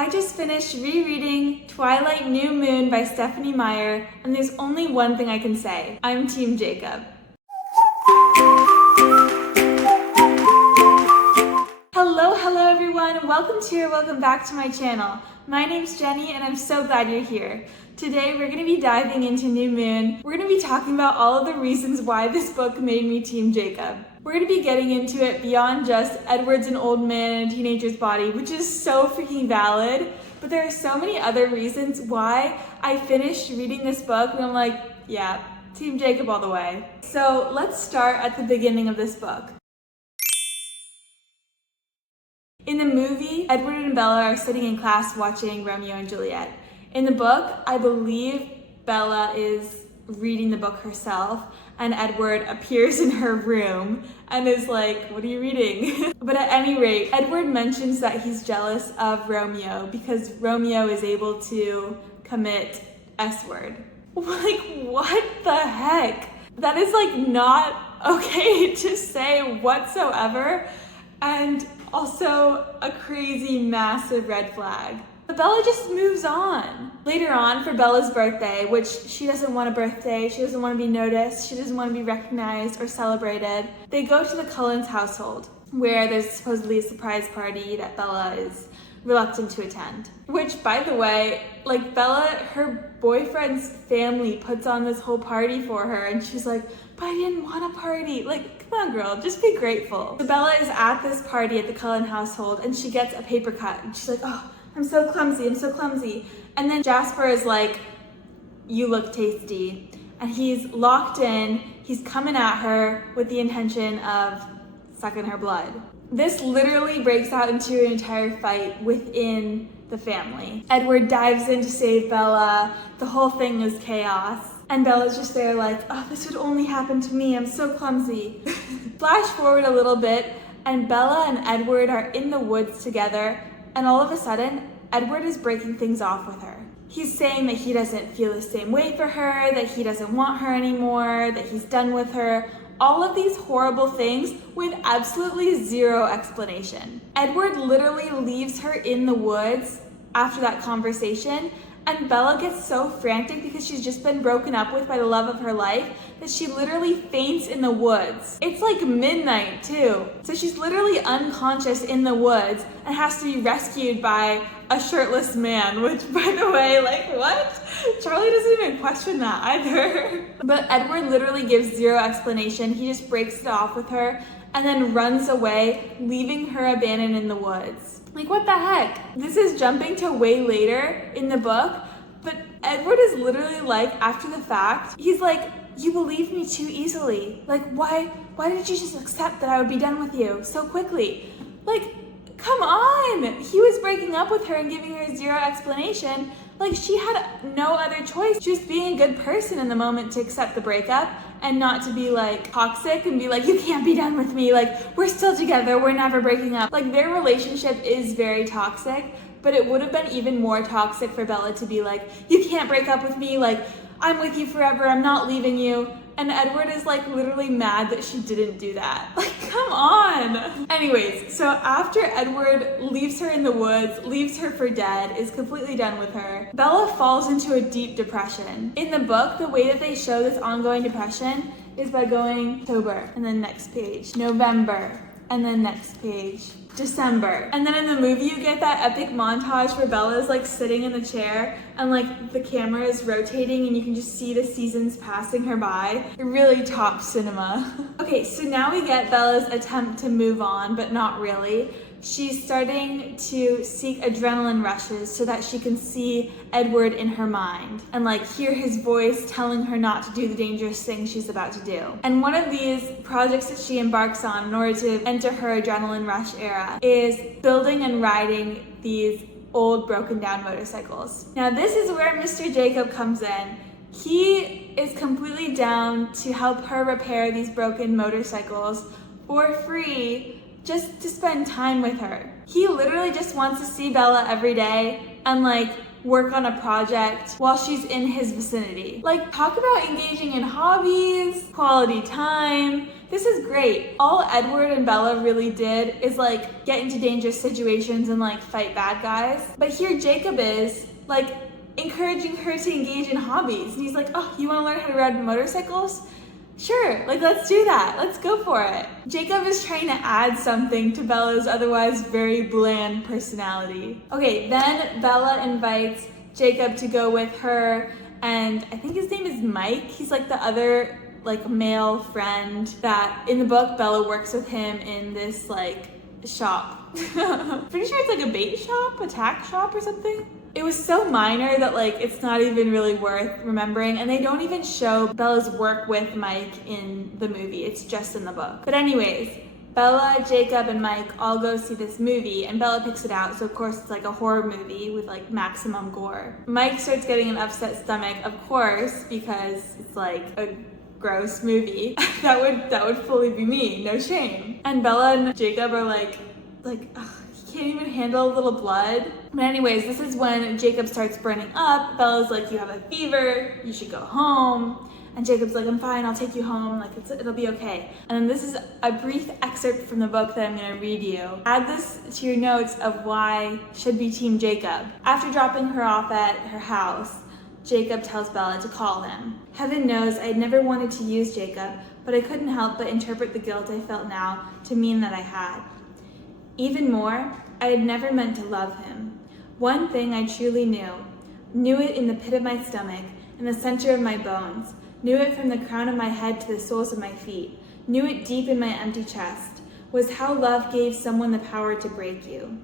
I just finished rereading Twilight New Moon by Stephanie Meyer, and there's only one thing I can say. I'm Team Jacob. Hello everyone, and welcome back to my channel. My name's Jenny, and I'm so glad you're here. Today we're going to be diving into New Moon. We're going to be talking about all of the reasons why this book made me Team Jacob. We're going to be getting into it beyond just Edward's an old man in a teenager's body, which is so freaking valid, but there are so many other reasons why I finished reading this book and I'm like, yeah, Team Jacob all the way. So let's start at the beginning of this book. In the movie, Edward and Bella are sitting in class watching Romeo and Juliet. In the book, I believe Bella is reading the book herself, and Edward appears in her room and is like, what are you reading? But at any rate, Edward mentions that he's jealous of Romeo because Romeo is able to commit S-word. Like, what the heck? That is like not okay to say whatsoever, and also a crazy massive red flag. But Bella just moves on. Later on, for Bella's birthday, which she doesn't want a birthday, she doesn't want to be noticed, she doesn't want to be recognized or celebrated, they go to the Cullens household, where there's supposedly a surprise party that Bella is reluctant to attend. Which, by the way, like Bella, her boyfriend's family puts on this whole party for her, and she's like, but I didn't want a party. Like, come on girl, just be grateful. So Bella is at this party at the Cullen household, and she gets a paper cut, and she's like, oh, I'm so clumsy. And then Jasper is like, you look tasty. And he's locked in, he's coming at her with the intention of sucking her blood. This literally breaks out into an entire fight within the family. Edward dives in to save Bella. The whole thing is chaos. And Bella's just there like, oh, this would only happen to me, I'm so clumsy. Flash forward a little bit, and Bella and Edward are in the woods together, and all of a sudden, Edward is breaking things off with her. He's saying that he doesn't feel the same way for her, that he doesn't want her anymore, that he's done with her. All of these horrible things with absolutely zero explanation. Edward literally leaves her in the woods after that conversation, and Bella gets so frantic because she's just been broken up with by the love of her life that she literally faints in the woods. It's like midnight too. So she's literally unconscious in the woods and has to be rescued by a shirtless man, which, by the way, like, what? Charlie doesn't even question that either. But Edward literally gives zero explanation. He just breaks it off with her and then runs away, leaving her abandoned in the woods. Like, what the heck? This is jumping to way later in the book, but Edward is literally like, after the fact, he's like, you believed me too easily. Like, why did you just accept that I would be done with you so quickly? Like, come on! He was breaking up with her and giving her zero explanation. Like, she had no other choice. She was being a good person in the moment to accept the breakup and not to be like toxic and be like, you can't be done with me. Like, we're still together. We're never breaking up. Like, their relationship is very toxic, but it would have been even more toxic for Bella to be like, you can't break up with me. Like, I'm with you forever. I'm not leaving you. And Edward is like literally mad that she didn't do that. Like, come on. Anyways, so after Edward leaves her in the woods, leaves her for dead, is completely done with her, Bella falls into a deep depression. In the book, the way that they show this ongoing depression is by going October, and then next page, November, and then next page, December. And then in the movie, you get that epic montage where Bella is like sitting in the chair and like the camera is rotating and you can just see the seasons passing her by. Really top cinema. Okay, so now we get Bella's attempt to move on, but not really. She's starting to seek adrenaline rushes so that she can see Edward in her mind and like hear his voice telling her not to do the dangerous thing she's about to do. And one of these projects that she embarks on in order to enter her adrenaline rush era is building and riding these old broken down motorcycles. Now this is where Mr. Jacob comes in. He is completely down to help her repair these broken motorcycles for free, just to spend time with her. He literally just wants to see Bella every day and like work on a project while she's in his vicinity. Like, talk about engaging in hobbies, quality time. This is great. All Edward and Bella really did is like get into dangerous situations and like fight bad guys. But here Jacob is like encouraging her to engage in hobbies. And he's like, oh, you wanna learn how to ride motorcycles? Sure, like let's do that. Let's go for it. Jacob is trying to add something to Bella's otherwise very bland personality. Okay, then Bella invites Jacob to go with her, and I think his name is Mike. He's like the other like male friend that in the book Bella works with him in this like shop. Pretty sure it's like a bait shop, a tack shop or something. It was so minor that like it's not even really worth remembering, and they don't even show Bella's work with Mike in the movie. It's just in the book. But anyways, Bella, Jacob, and Mike all go see this movie, and Bella picks it out, so of course it's like a horror movie with like maximum gore. Mike starts getting an upset stomach, of course, because it's like a gross movie. that would fully be me, no shame. And Bella and Jacob are like, ugh, he can't even handle a little blood. But anyways, this is when Jacob starts burning up. Bella's like, you have a fever, you should go home. And Jacob's like, I'm fine, I'll take you home, like it'll be okay. And then this is a brief excerpt from the book that I'm gonna read you. Add this to your notes of why should be Team Jacob. After dropping her off at her house, Jacob tells Bella to call him. Heaven knows I had never wanted to use Jacob, but I couldn't help but interpret the guilt I felt now to mean that I had. Even more, I had never meant to love him. One thing I truly knew it in the pit of my stomach, in the center of my bones, knew it from the crown of my head to the soles of my feet, knew it deep in my empty chest, was how love gave someone the power to break you.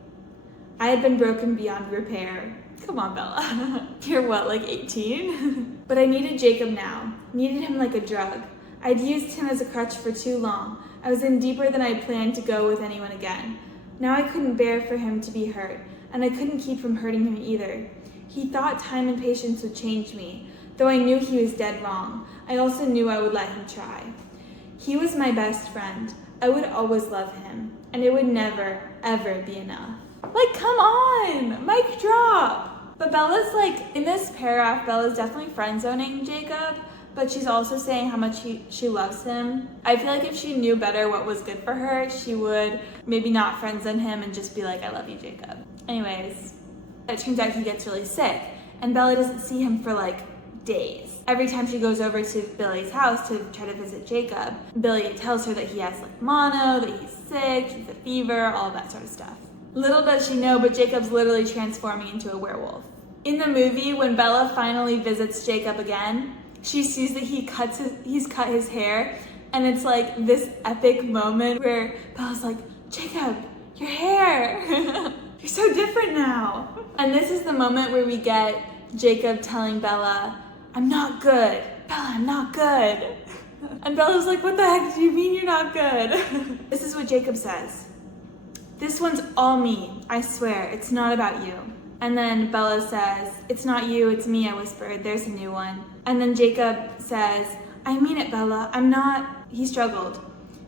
I had been broken beyond repair. Come on, Bella. You're what, like 18? But I needed Jacob now, needed him like a drug. I'd used him as a crutch for too long. I was in deeper than I'd planned to go with anyone again. Now I couldn't bear for him to be hurt, and I couldn't keep from hurting him either. He thought time and patience would change me. Though I knew he was dead wrong, I also knew I would let him try. He was my best friend. I would always love him, and it would never, ever be enough. Like, come on! Mic drop! But Bella's like, in this paragraph, Bella's definitely friend-zoning Jacob, but she's also saying how much she loves him. I feel like if she knew better what was good for her, she would maybe not friend-zone him and just be like, I love you, Jacob. Anyways, it turns out he gets really sick, and Bella doesn't see him for like days. Every time she goes over to Billy's house to try to visit Jacob, Billy tells her that he has like mono, that he's sick, he's a fever, all that sort of stuff. Little does she know, but Jacob's literally transforming into a werewolf. In the movie, when Bella finally visits Jacob again, she sees that he's cut his hair, and it's like this epic moment where Bella's like, Jacob, your hair, you're so different now. And this is the moment where we get Jacob telling Bella, I'm not good. Bella, I'm not good. And Bella's like, what the heck do you mean you're not good? This is what Jacob says. This one's all me, I swear, it's not about you. And then Bella says, it's not you, it's me, I whispered, there's a new one. And then Jacob says, I mean it, Bella, I'm not. He struggled,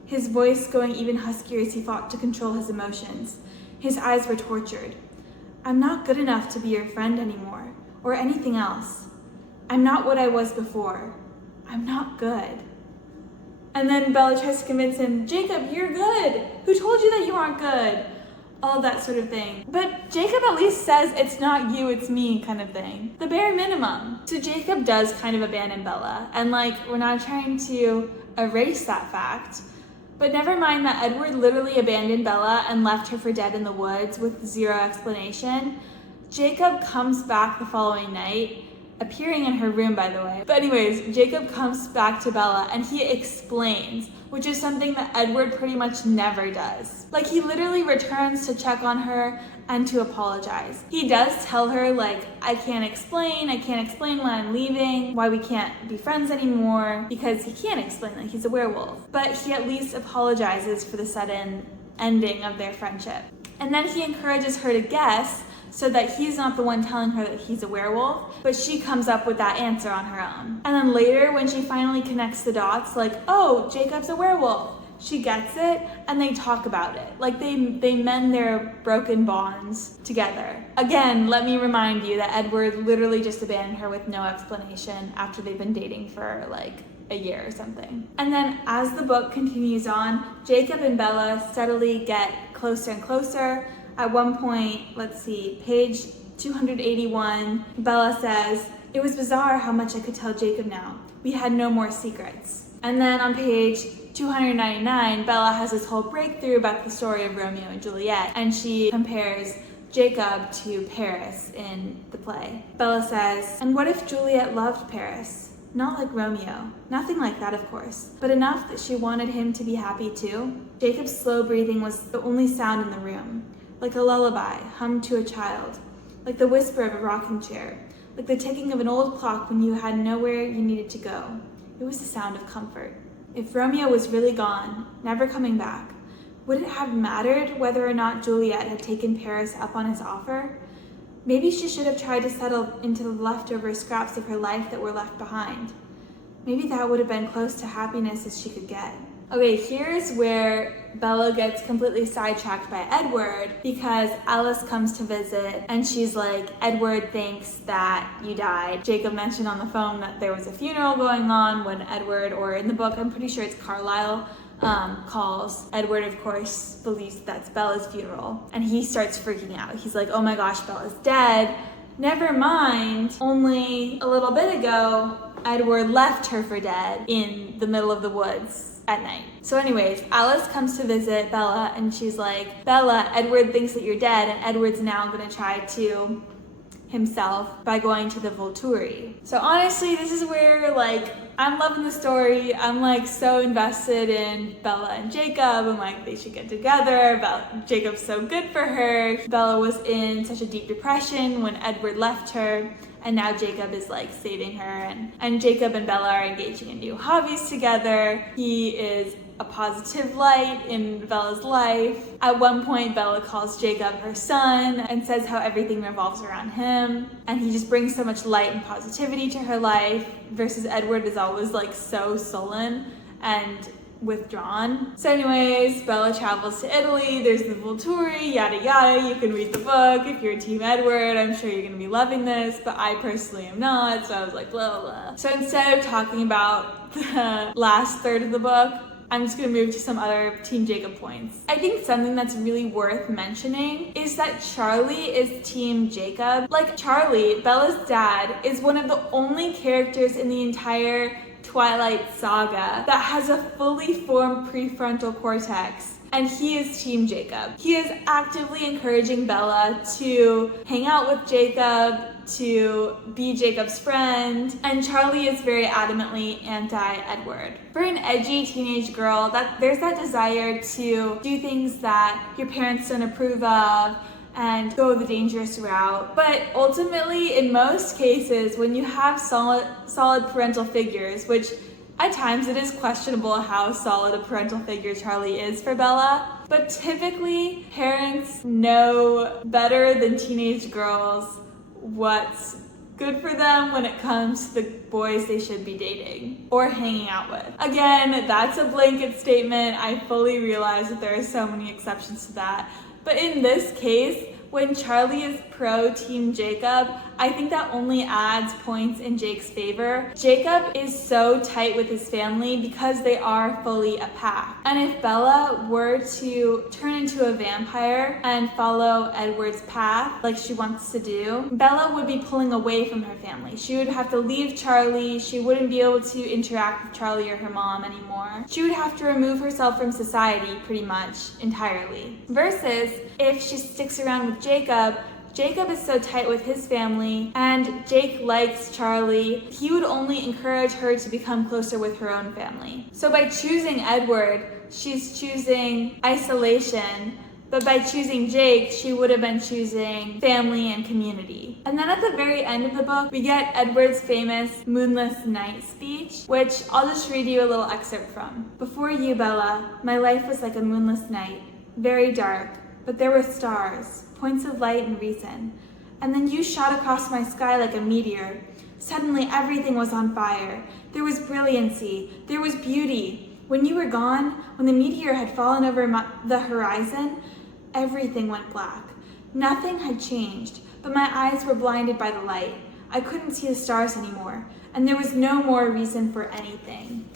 his voice going even huskier as he fought to control his emotions. His eyes were tortured. I'm not good enough to be your friend anymore, or anything else. I'm not what I was before. I'm not good. And then Bella tries to convince him, Jacob, you're good. Who told you that you aren't good? All that sort of thing. But Jacob at least says it's not you, it's me kind of thing. The bare minimum. So Jacob does kind of abandon Bella. And like, we're not trying to erase that fact. But never mind that Edward literally abandoned Bella and left her for dead in the woods with zero explanation. Jacob comes back the following night, appearing in her room, by the way. But anyways, Jacob comes back to Bella and he explains, which is something that Edward pretty much never does. Like, he literally returns to check on her and to apologize. He does tell her, like, I can't explain why I'm leaving, why we can't be friends anymore, because he can't explain that he's a werewolf. But he at least apologizes for the sudden ending of their friendship. And then he encourages her to guess so that he's not the one telling her that he's a werewolf, but she comes up with that answer on her own. And then later, when she finally connects the dots, like, oh, Jacob's a werewolf, she gets it, and they talk about it. Like they mend their broken bonds together. Again, let me remind you that Edward literally just abandoned her with no explanation after they've been dating for like a year or something. And then as the book continues on, Jacob and Bella steadily get closer and closer. At one point, let's see, page 281, Bella says, "It was bizarre how much I could tell Jacob now. We had no more secrets." And then on page 299, Bella has this whole breakthrough about the story of Romeo and Juliet, and she compares Jacob to Paris in the play. Bella says, "And what if Juliet loved Paris? Not like Romeo. Nothing like that, of course, but enough that she wanted him to be happy too." Jacob's slow breathing was the only sound in the room, like a lullaby hummed to a child, like the whisper of a rocking chair, like the ticking of an old clock when you had nowhere you needed to go. It was the sound of comfort. If Romeo was really gone, never coming back, would it have mattered whether or not Juliet had taken Paris up on his offer? Maybe she should have tried to settle into the leftover scraps of her life that were left behind. Maybe that would have been close to happiness as she could get. Okay, here's where Bella gets completely sidetracked by Edward because Alice comes to visit and she's like, "Edward thinks that you died." Jacob mentioned on the phone that there was a funeral going on when Edward, or in the book, I'm pretty sure it's Carlisle, calls. Edward, of course, believes that's Bella's funeral and he starts freaking out. He's like, "Oh my gosh, Bella's dead. Never mind, only a little bit ago, Edward left her for dead in the middle of the woods at night." So anyways, Alice comes to visit Bella and she's like, "Bella, Edward thinks that you're dead and Edward's now gonna try to himself by going to the Volturi." So honestly, this is where like, I'm loving the story. I'm like so invested in Bella and Jacob. I'm like, they should get together. Jacob's so good for her. Bella was in such a deep depression when Edward left her, and now Jacob is like saving her, and Jacob and Bella are engaging in new hobbies together. He is a positive light in Bella's life. At one point, Bella calls Jacob her son and says how everything revolves around him, and he just brings so much light and positivity to her life, versus Edward is always like so sullen and withdrawn. So anyways, Bella travels to Italy, there's the Volturi, yada yada. You can read the book if you're Team Edward. I'm sure you're gonna be loving this, but I personally am not, so I was like blah blah. So instead of talking about the last third of the book, I'm just gonna move to some other Team Jacob points. I think something that's really worth mentioning is that Charlie is Team Jacob. Like Charlie, Bella's dad, is one of the only characters in the entire Twilight saga that has a fully formed prefrontal cortex, and he is Team Jacob. He is actively encouraging Bella to hang out with Jacob, to be Jacob's friend, and Charlie is very adamantly anti-Edward. For an edgy teenage girl, there's that desire to do things that your parents don't approve of and go the dangerous route. But ultimately, in most cases, when you have solid parental figures, which at times it is questionable how solid a parental figure Charlie is for Bella, but typically parents know better than teenage girls what's good for them when it comes to the boys they should be dating or hanging out with. Again, that's a blanket statement. I fully realize that there are so many exceptions to that. But in this case, when Charlie is pro Team Jacob, I think that only adds points in Jake's favor. Jacob is so tight with his family because they are fully a pack. And if Bella were to turn into a vampire and follow Edward's path like she wants to do, Bella would be pulling away from her family. She would have to leave Charlie. She wouldn't be able to interact with Charlie or her mom anymore. She would have to remove herself from society pretty much entirely. Versus if she sticks around with Jacob is so tight with his family, and Jake likes Charlie. He would only encourage her to become closer with her own family. So by choosing Edward, she's choosing isolation, but by choosing Jake, she would have been choosing family and community. And then at the very end of the book, we get Edward's famous moonless night speech, which I'll just read you a little excerpt from. "Before you, Bella, my life was like a moonless night, very dark, but there were stars, points of light and reason. And then you shot across my sky like a meteor. Suddenly everything was on fire. There was brilliancy, there was beauty. When you were gone, when the meteor had fallen over the horizon, everything went black. Nothing had changed, but my eyes were blinded by the light. I couldn't see the stars anymore, and there was no more reason for anything.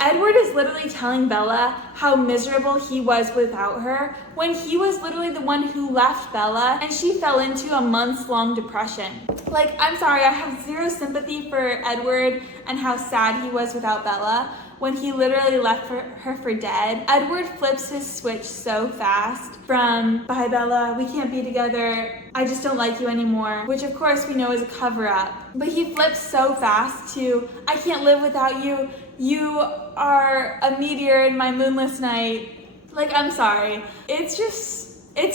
Edward is literally telling Bella how miserable he was without her when he was literally the one who left Bella and she fell into a months-long depression. Like, I'm sorry, I have zero sympathy for Edward and how sad he was without Bella when he literally left her for dead. Edward flips his switch so fast from, bye Bella, we can't be together, I just don't like you anymore, which of course we know is a cover-up. But he flips so fast to, I can't live without you, you are a meteor in my moonless night. Like, I'm sorry. It's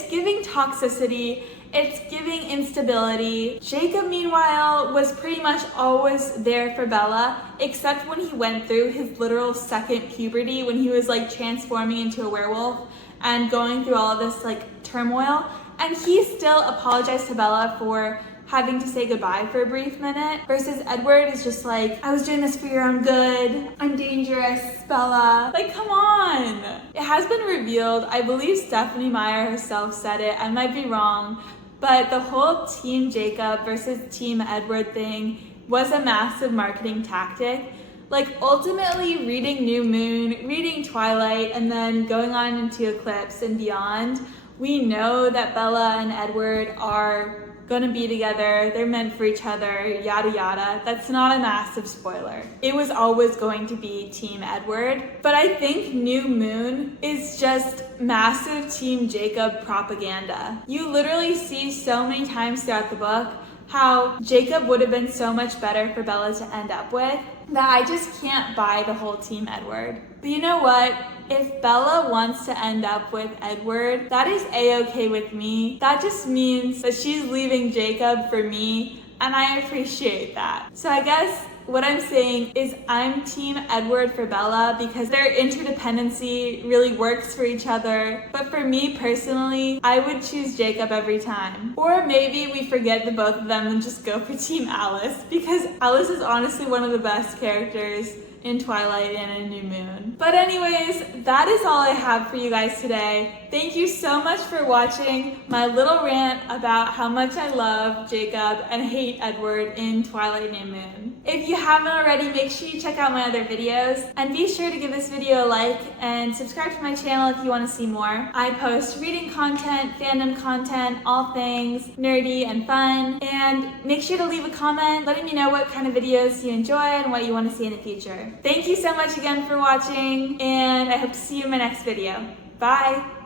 giving toxicity. It's giving instability. Jacob, meanwhile, was pretty much always there for Bella, except when he went through his literal second puberty, when he was like transforming into a werewolf and going through all of this like turmoil. And he still apologized to Bella for having to say goodbye for a brief minute, versus Edward is just like, I was doing this for your own good, I'm dangerous, Bella. Like, come on. It has been revealed, I believe Stephenie Meyer herself said it, I might be wrong, but the whole Team Jacob versus Team Edward thing was a massive marketing tactic. Like, ultimately reading New Moon, reading Twilight, and then going on into Eclipse and beyond, we know that Bella and Edward are gonna be together, they're meant for each other, yada yada. That's not a massive spoiler. It was always going to be Team Edward, but I think New Moon is just massive Team Jacob propaganda. You literally see so many times throughout the book how Jacob would have been so much better for Bella to end up with that I just can't buy the whole Team Edward. But you know what? If Bella wants to end up with Edward, that is a-okay with me. That just means that she's leaving Jacob for me, and I appreciate that. So I guess what I'm saying is I'm Team Edward for Bella because their interdependency really works for each other. But for me personally, I would choose Jacob every time. Or maybe we forget the both of them and just go for Team Alice, because Alice is honestly one of the best characters in Twilight and in New Moon. But anyways, that is all I have for you guys today. Thank you so much for watching my little rant about how much I love Jacob and hate Edward in Twilight New Moon. If you haven't already, make sure you check out my other videos, and be sure to give this video a like and subscribe to my channel if you want to see more. I post reading content, fandom content, all things nerdy and fun, and make sure to leave a comment letting me know what kind of videos you enjoy and what you want to see in the future. Thank you so much again for watching, and I hope to see you in my next video. Bye!